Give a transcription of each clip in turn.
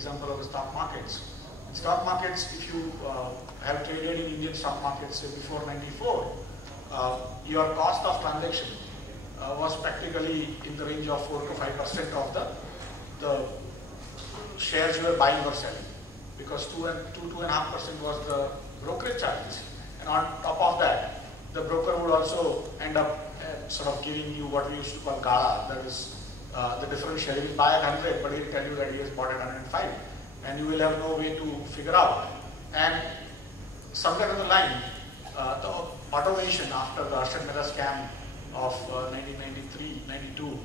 example of the stock markets. In stock markets, if you have traded in Indian stock markets say before 94, your cost of transaction was practically in the range of 4 to 5% of the shares you were buying or selling, because 2.5% was the brokerage charges, and on top of that, the broker would also end up sort of giving you what we used to call gala, that is the differential. He will buy at 100, but he will tell you that he has bought at 105, and you will have no way to figure out. And somewhere on the line, the automation after the Harshad Mehta scam of 1993-92,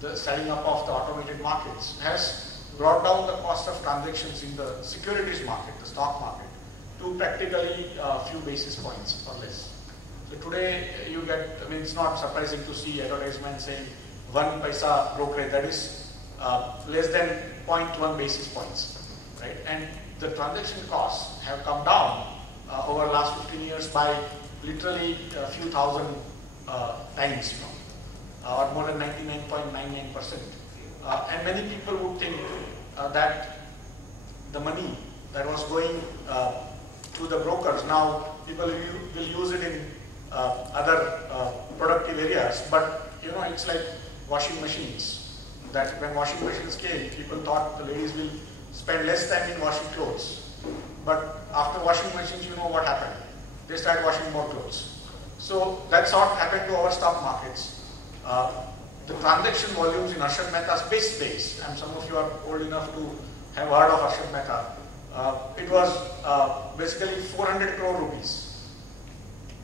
the setting up of the automated markets has brought down the cost of transactions in the securities market, the stock market, to practically a few basis points or less. So today you get, I mean, it's not surprising to see advertisements saying 1 paisa brokerage, that is less than 0.1 basis points, right? And the transaction costs have come down over the last 15 years by literally a few thousand times, or more than 99.99%. And many people would think that the money that was going to the brokers, now people will use it in other productive areas, but it's like washing machines, that when washing machines came, people thought the ladies will spend less time in washing clothes, but after washing machines, you know what happened, they started washing more clothes. So that's what happened to our stock markets. The transaction volumes in Harshad Mehta's base days, and some of you are old enough to have heard of Harshad Mehta, it was basically 400 crore rupees,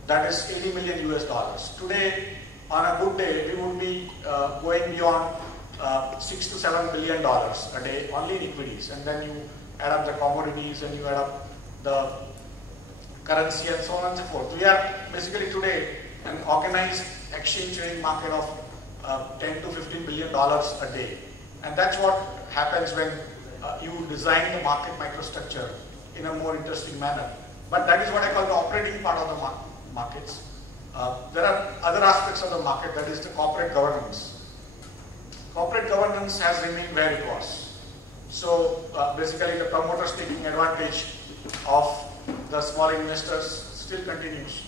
that is 80 million US dollars. Today, on a good day, we would be going beyond $6 to $7 billion a day only in equities, and then you add up the commodities and you add up the currency and so on and so forth. We are basically today an organized exchange trading market of $10 to $15 billion a day, and that's what happens when you design the market microstructure in a more interesting manner. But that is what I call the operating part of the markets. There are other aspects of the market, that is the corporate governance. Corporate governance has remained where it was. So basically the promoters taking advantage of the small investors still continues.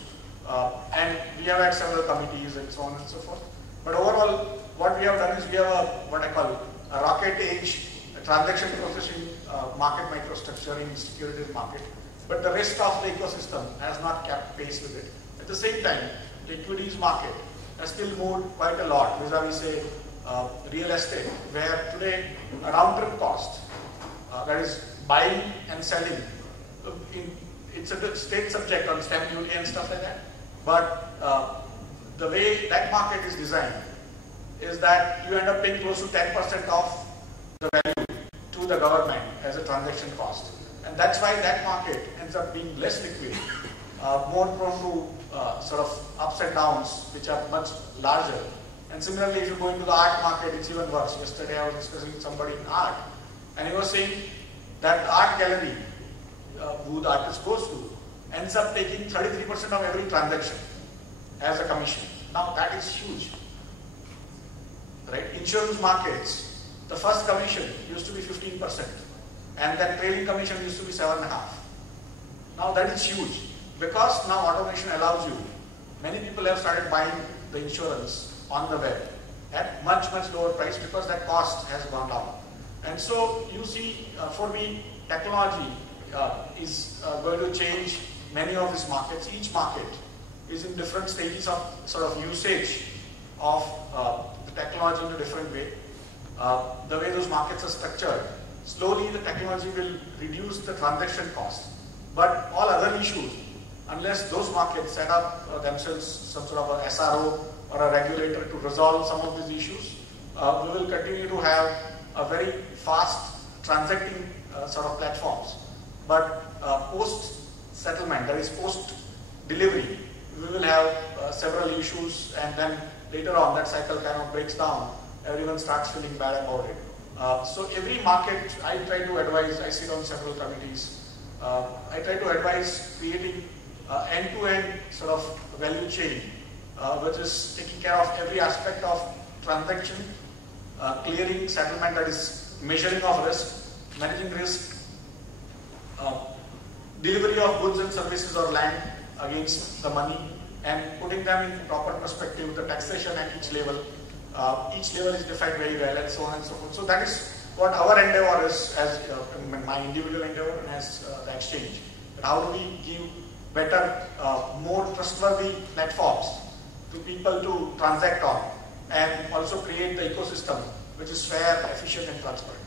And we have had several committees and so on and so forth. But overall, what we have done is we have what I call a rocket age transaction processing market microstructure in securities market. But the rest of the ecosystem has not kept pace with it. At the same time, the equities market has still moved quite a lot vis-a-vis say real estate, where today a round trip cost, that is buying and selling, it's a state subject on stamp duty and stuff like that. But the way that market is designed is that you end up paying close to 10% of the value to the government as a transaction cost. And that's why that market ends up being less liquid, more prone to sort of ups and downs, which are much larger. And similarly, if you go into the art market, it's even worse. Yesterday I was discussing with somebody in art, and he was saying that the art gallery who the artist goes to ends up taking 33% of every transaction as a commission. Now that is huge, right? Insurance markets, the first commission used to be 15%, and that trailing commission used to be 7.5%. Now that is huge, because now automation allows you, many people have started buying the insurance on the web at much lower price because that cost has gone down. And so you see, for me, technology is going to change many of these markets. Each market is in different stages of sort of usage of the technology in a different way. The way those markets are structured, slowly the technology will reduce the transaction cost. But all other issues, unless those markets set up themselves some sort of a SRO or a regulator to resolve some of these issues, we will continue to have a very fast transacting sort of platforms. But post-settlement, that is post-delivery, we will have several issues, and then later on that cycle kind of breaks down. Everyone starts feeling bad about it. So every market, I try to advise, I sit on several committees, I try to advise creating end-to-end sort of value chain, which is taking care of every aspect of transaction, clearing, settlement, that is measuring of risk, managing risk, delivery of goods and services or land against the money, and putting them in proper perspective, the taxation at each level. Each level is defined very well, and so on and so forth. So that is what our endeavor is, as my individual endeavor and as the exchange. How do we give better, more trustworthy platforms to people to transact on, and also create the ecosystem which is fair, efficient and transparent.